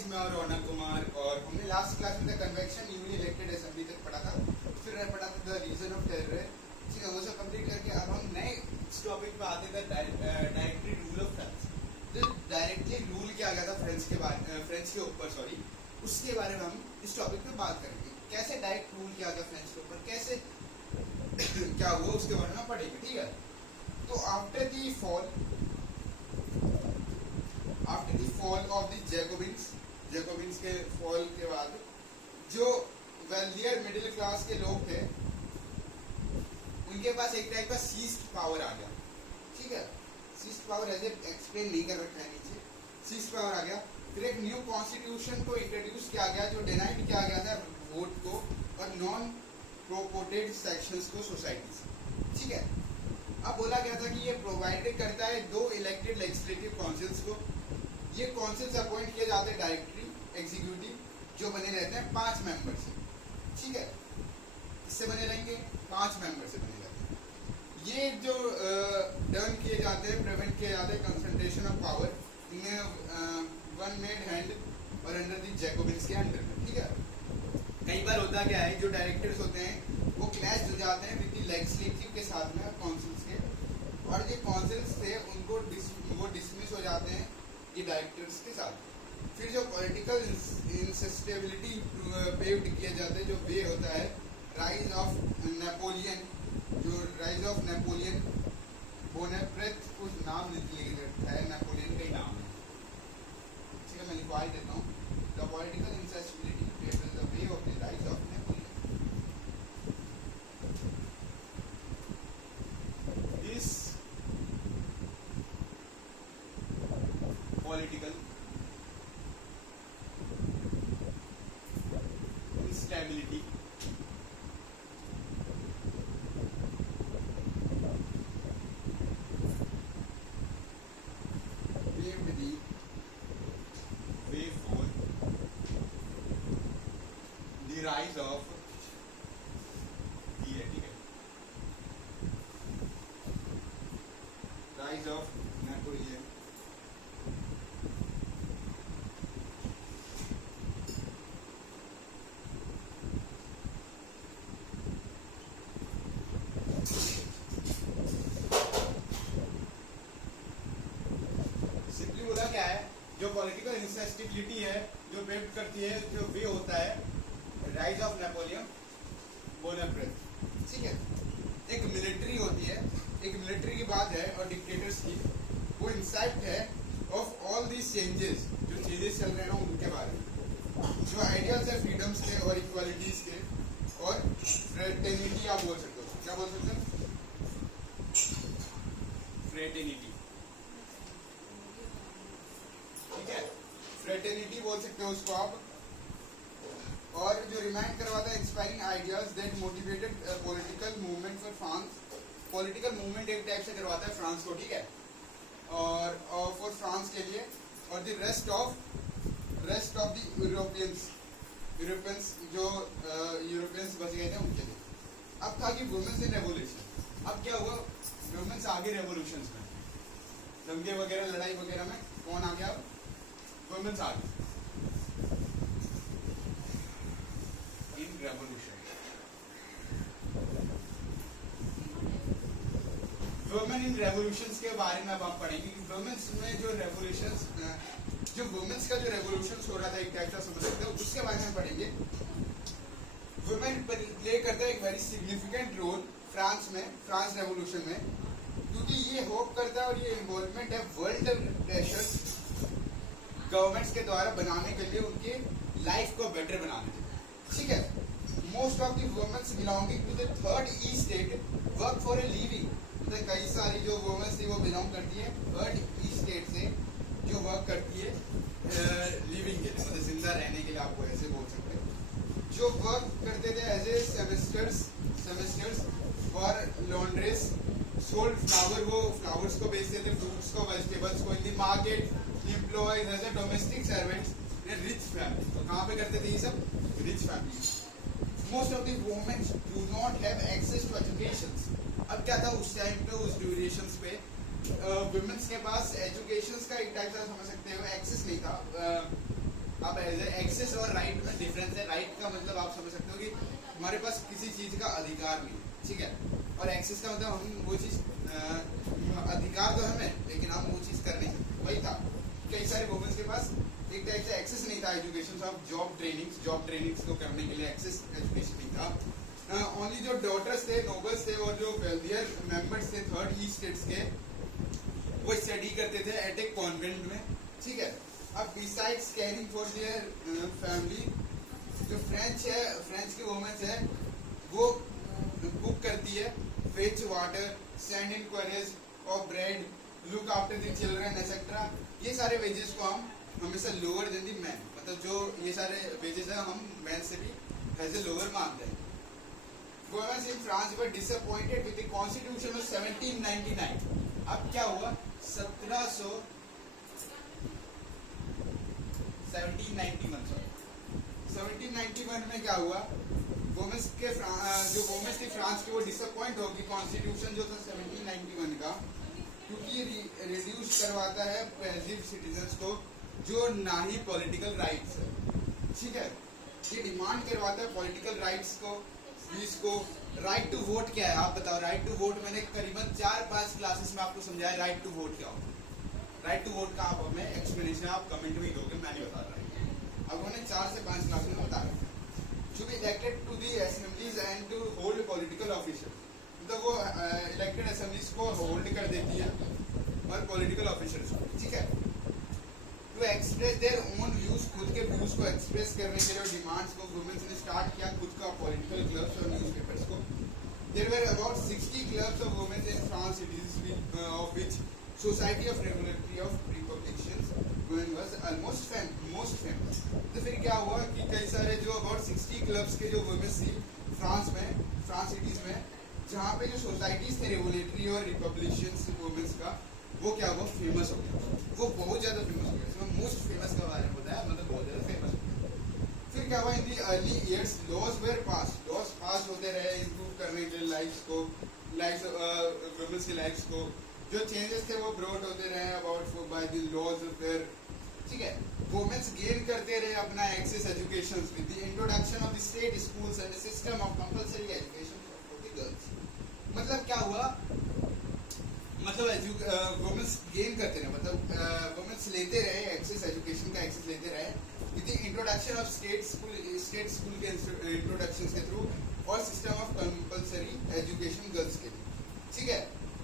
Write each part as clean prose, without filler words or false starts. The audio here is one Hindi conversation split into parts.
गाइस, मैं और रौनक कुमार और हमने लास्ट क्लास में कन्वेक्शन यूनिलेक्टेड असेंबली तक पढ़ा था। फिर पढ़ा था द रीजन ऑफ टेरर। ठीक है, वो सब कंप्लीट करके अब हम नए टॉपिक पे आते थे, डायरेक्टली रूल ऑफ फ्रांस। तो डायरेक्टली रूल किया गया था फ्रेंच के ऊपर, सॉरी, उसके बारे में हम इस टॉपिक पे बात करेंगे। कैसे डायरेक्ट रूल किया गया फ्रेंच के ऊपर, कैसे क्या हुआ उसके बारे में पढ़ेंगे। ठीक है, तो after the fall of the Jacobins के फॉल के बाद जो वेल्दियर मिडिल क्लास के लोग थे उनके पास एक टाइप का सीज्ड पावर आ गया। ठीक है, सीज्ड पावर ऐसे एक्सप्लेन नहीं कर रखा है नीचे, सीज्ड पावर आ गया। फिर एक न्यू कॉन्स्टिट्यूशन को इंट्रोड्यूस किया गया जो डिनाइड किया गया था वोट को और नॉन प्रोपोर्टेड सेक्शंस को सोसाइटी से। ठीक है, अब बोला गया था कि ये प्रोवाइड करता है 2 इलेक्टेड लेजिस्लेटिव काउंसिल्स को। ये काउंसिल्स अपॉइंट किए जाते हैं डायरेक्टली एग्जीक्यूटिव, जो बने रहते हैं 5 मेंबर से। ठीक है, इससे बने रहेंगे 5 मेंबर से बने रहते हैं। ये जो डन किए जाते हैं, प्रिवेंट किए जाते हैं concentration of power in one made hand और अंडर द जैकोबिन्स के अंडर में। ठीक है, कई बार होता क्या है, जो डायरेक्टर्स होते हैं वो क्लैश हो जाते हैं विद द लेजिस्लेटिव के साथ में काउंसिल्स के, और जो काउंसिल्स थे उनको वो डिसमिस हो जाते हैं ये डायरेक्टर्स के साथ। फिर जो पॉलिटिकल इंस्टेबिलिटी पेव्ड किया जाता है, जो वे होता है राइज ऑफ नेपोलियन, जो राइज ऑफ नेपोलियन बोनापार्ट, कुछ नाम लिख रखा है, नेपोलियन का ही नाम है। ठीक है, मैं लिखवा देता हूँ। The political instability paved the way of the rise of Napoleon. This political instability paved the way for the rise of the rise of Napoleon क्या है, जो पॉलिटिकल इंस्टेबिलिटी है जो पेव्ड करती है, जो वे होता है राइज ऑफ नेपोलियन बोनापार्ट। ठीक है, एक मिलिट्री होती है, एक मिलिट्री की बात है और डिक्टेटर्स की, वो इंसाइट है ऑफ ऑल दीज चेंजेस, जो चेंजेस चल रहे हैं उनके बारे में, जो आइडियाल्स है फ्रीडम्स के और इक्वालिटीज के और फ्रेटर्निटी। आप बोल सकते हो, क्या बोल सकते हो? फ्रेटर्निटी। ठीक है, फ्रेटर्निटी बोल सकते हो उसको आप। और जो रिमाइंड करवाता है inspiring ideas that motivated political movement for France. Political movement एक टाइप से करवाता है फ्रांस को। ठीक है, और फॉर फ्रांस के लिए और the rest of the Europeans जो यूरोपियंस बच गए थे उनके लिए। अब था कि वुमेन्स इन रेवोल्यूशन। अब क्या हुआ, वुमेन्स आगे रेवोल्यूशंस में, दंगे वगैरह, लड़ाई वगैरह में कौन आ गया? वुमेन्स आ गई इन रेवोल्यूशन। वुमेन इन रेवोल्यूशंस के बारे में अब आप पढ़ेंगे कि वुमेन्स में जो रेवोल्यूशंस, जो वुमेन्स का जो रेवोल्यूशंस हो रहा था एक टाइप का समझ सकते हो, उसके बारे में पढ़ेंगे। वुमेन प्ले करता है एक very significant role France revolution में, क्योंकि ये होप करता है और ये इन्वॉल्वमेंट है वर्ल्ड प्रेशर गवर्नमेंट्स के द्वारा बनाने के लिए, उनके लाइफ को बेटर बनाने के लिए। ठीक है, most of the womens belonging to the third estate work for a living. मतलब कई सारी जो वुमेन्स थी वो बिलोंग करती है थर्ड ई स्टेट से, जो वर्क करती है लिविंग के लिए, मतलब जिंदा रहने के लिए, आपको ऐसे बोल सकते हैं। जो वर्क करते थे as a seamstresses for laundress, sold flower, वो फ्लावर्स को बेचते थे, फ्रूट्स को, वेजिटेबल्स को, in the market, employed as a domestic servants in rich family. तो कहाँ पे करते थे ये सब? Rich family. Most of the women do not have access to education. अब क्या था उस टाइम पे, उस ड्यूरेशंस पे वुमेन्स के पास एजुकेशन का एक टाइप से समझ सकते हो एक्सेस नहीं था। अब एक्सेस और राइट में डिफरेंस है। राइट का मतलब आप समझ सकते हो कि हमारे पास किसी चीज का अधिकार नहीं, ठीक है, और एक्सेस का मतलब हम वो चीज अधिकार तो हमें, लेकिन हम वो चीज कर नहीं सकते। वही था, कई सारे वुमेन्स के पास एक टाइप से एक्सेस नहीं था एजुकेशन ऑफ जॉब ट्रेनिंग्स को करने के लिए एक्सेस एजुकेशन नहीं था। ओनली जो डॉटर्स थे, नोबल्स थे और जो वेल्थियर मेंबर्स थे थर्ड ईस्ट स्टेट्स के, वो स्टडी करते थे एट ए कॉन्वेंट में, ठीक है। अब besides caring for their family, जो फ्रेंच की वुमेन्स है वो कुक करती है, fetch water, stand in queues और bread, look after the children etcetera. ये सारे वेजेस को हम हमेशा लोअर देन द मैन, मतलब जो ये सारे वेजेस है हम मैन से भी एज ए लोअर मानते हैं। Women in France were disappointed with the Constitution of 1799। अब क्या हुआ, 1791 में क्या हुआ, वुमेन्स के जो वुमेन्स थी फ्रांस की वो डिसअपॉइंट होगी कॉन्स्टिट्यूशन जो था 1791 का, क्योंकि ये रिड्यूस करवाता है पैसिव सिटीजन्स को जो ना ही पॉलिटिकल राइट्स है, ठीक है। ये डिमांड करवाता है पॉलिटिकल राइट्स को, इसको। राइट टू वोट क्या है आप बताओ, राइट टू वोट मैंने करीबन 4-5 क्लासेस में आपको समझाया राइट टू वोट क्या होता है। राइट टू वोट का आप हमें एक्सप्लेनेशन आप कमेंट में ही दोगे, मैं नहीं बता रहा हूँ, अब मैंने 4 से 5 क्लास में बता रहा हूँ। To be elected to the assemblies and to hold political official, मतलब वो इलेक्टेड असेंबलीज को होल्ड कर देती है और पॉलिटिकल ऑफिशियल्स को, ठीक है। To express their own views, खुद के व्यूज को एक्सप्रेस करने के लिए डिमांड्स को वुमेन्स ने स्टार्ट किया खुद का पॉलिटिकल क्लब्स और न्यूज़पेपर्स को। There were about 60 clubs of womens in France cities of which society of regulatory of republicans women was most famous. तो फिर क्या हुआ कि कई सारे जो अबाउट 60 क्लब्स के जो वुमेन्स थी फ्रांस सिटीज में, जहाँ पे जो सोसाइटीज थे रेगुलेटरी और रिपब्लिकन्स वुमेन्स का, वो क्या हुआ, फेमस हो गया, वो बहुत ज्यादा फेमस हो गया। मोस्ट फेमस का बारे में बताया, मतलब बहुत ज्यादा फेमस हो गया। फिर क्या हुआ, इन दी अर्ली इयर्स लॉज पास होते रहे इम्प्रूव करने के लिए लाइव्स वुमेन्स की लाइव्स को, जो चेंजेस थे वो ब्रॉट होते रहे अबाउट बाय द लॉज फिर, ठीक है। वुमेन्स गेन करते रहे अपना access education with the introduction of the state schools and system of compulsory education for the girls. मतलब क्या हुआ, मतलब वुमेन्स गेन करते रहे, मतलब वुमेन्स लेते रहे एक्सेस एजुकेशन का एक्सेस लेते रहे with the introduction of state school के इंट्रोडक्शन के थ्रू और system of compulsory education girls के लिए, ठीक है।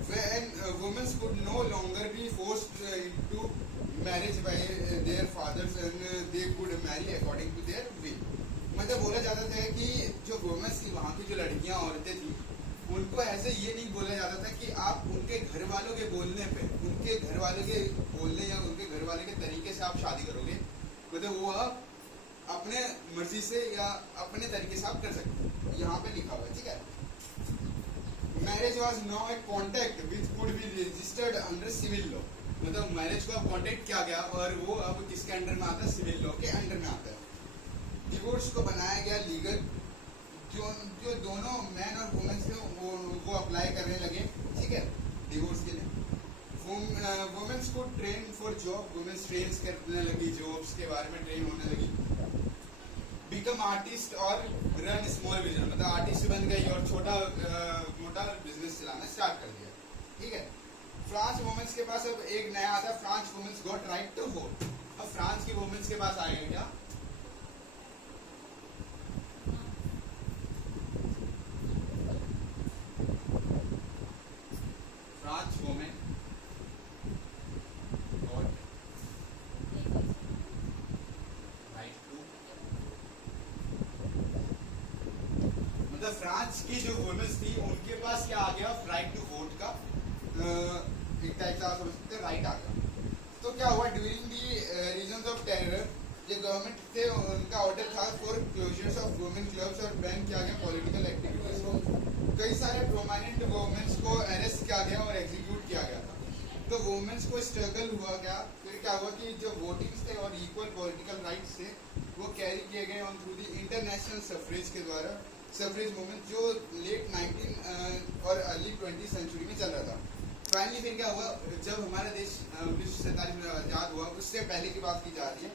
When women could no longer be forced into marriage by their fathers and they could marry according to their will। मतलब बोला जाता था कि जो वुमेन्स थी, वहाँ की जो लड़कियाँ औरतें थी, उनको ऐसे ये नहीं बोला जाता था कि आप उनके घर वालों के बोलने पे, उनके घर वालों के बोलने या उनके घर वाले के तरीके से आप शादी करोगे, मतलब वो आप अपने मर्जी से या अपने तरीके से आप कर सकते हैं, यहाँ पे लिखा हुआ है, ठीक है। Marriage was now a contact which could be registered under civil law, मतलब मैरिज को अब कॉन्टेक्ट किया गया और वो अब किसके अंडर में आता है, सिविल लॉ के अंडर में आता है। डिवोर्स को बनाया गया लीगल, जो दोनों मैन और वुमेन्स थे वो अप्लाई करने लगे, ठीक है, डिवोर्स के लिए। वुमेन्स को train for job, womens train करने लगी, जॉब्स के बारे में ट्रेन होने लगी। बिकम आर्टिस्ट और रन स्मॉल बिजनेस, मतलब आर्टिस्ट बन गई और छोटा मोटा बिजनेस चलाना स्टार्ट कर दिया, ठीक है। फ्रांस वुमेन्स के पास अब एक नया आता है, France womens got right to vote. अब फ्रांस की वुमेन्स के पास आएगा क्या, France women got right to, मतलब फ्रांस की जो वुमेन्स थी उनके पास क्या आ गया, राइट टू वोट का एक टाइप से आप समझ सकते हैं राइट आ गया। तो क्या हुआ, during the reasons of terror, जो गवर्नमेंट थे उनका ऑर्डर था for closures of women clubs और बैन किया गया पॉलिटिकल एक्टिविटीज को। कई सारे प्रोमिनेंट वुमेन्स को अरेस्ट किया गया और एग्जीक्यूट किया गया था। तो वुमेन्स को स्ट्रगल हुआ क्या, फिर क्या हुआ कि जो वोटिंग्स थे और इक्वल पॉलिटिकल राइट्स थे वो कैरी किए गए on through the international suffrage के द्वारा। सफरेज मूवमेंट जो लेट 19 और अर्ली 20th सेंचुरी में चल रहा था। फाइनली फिर क्या हुआ, जब हमारा देश 1947 में आज़ाद हुआ, उससे पहले की बात की जा रही है,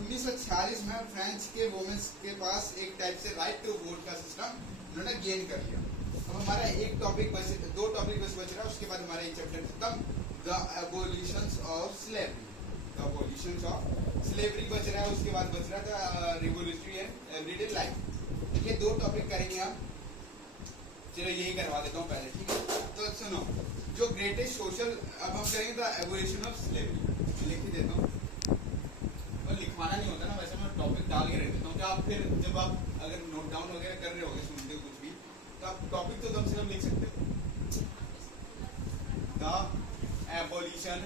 1946 में फ्रेंच के वोमेन्स के पास एक टाइप से राइट टू वोट का सिस्टम उन्होंने गेन कर लिया। अब हमारा एक टॉपिक बच, दो टॉपिक बच रहा है, उसके बाद हमारा एक चैप्टर खत्म। The abolitions of slavery, the abolitions of slavery बच रहा है, उसके बाद बच रहा था रिवोल्यूशनरी एंड एवरीडे लाइफ। ये दो टॉपिक करेंगे हम, चलो यही करवा देता हूँ पहले, ठीक है। तो सुनो, जो ग्रेटेस्ट सोशल, अब हम करेंगे द एबोलिशन ऑफ स्लेवरी, लिख ही देता हूँ, लिखवाना नहीं होता ना, वैसे मैं टॉपिक डाल के रख देता हूँ, आप फिर जब आप अगर नोट डाउन वगैरह कर रहे होगे, सुनते हो कुछ भी, तो आप टॉपिक तो कम से कम लिख सकते हो। द एबोलिशन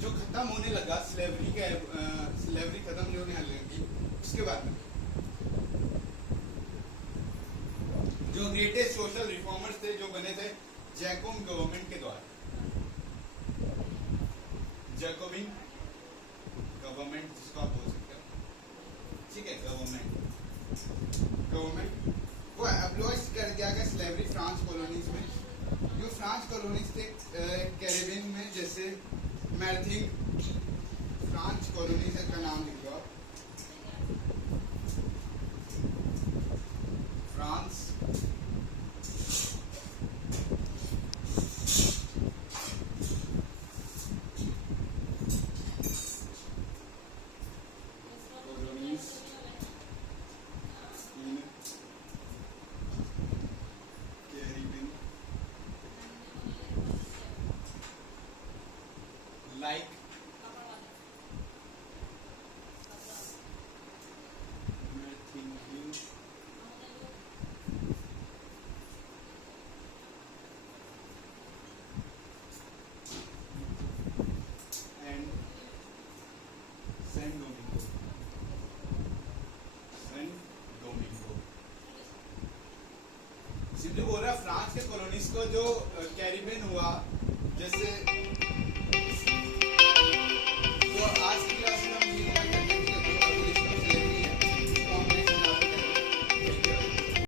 जो खत्म होने लगा, स्लेवरी का स्लेवरी खत्म नहीं होने लगी, उसके बाद में जो ग्रेटेस्ट सोशल रिफॉर्मर्स थे, जो बने थे जैकोब गवर्नमेंट के द्वारा, जैकोबिन गवर्नमेंट जिसको आप बोल सकते हो, ठीक है, गवर्नमेंट को एब्लिश कर दिया गया स्लेवरी फ्रांस कॉलोनीज में। जो फ्रांस कॉलोनीज थे कैरेबियन में, जैसे मैथिंग फ्रांस कॉलोनीज का नाम लिख लो, फ्रांस like सिंधु बोल रहा फ्रांस के कॉलोनीज को जो कैरिबियन हुआ, जैसे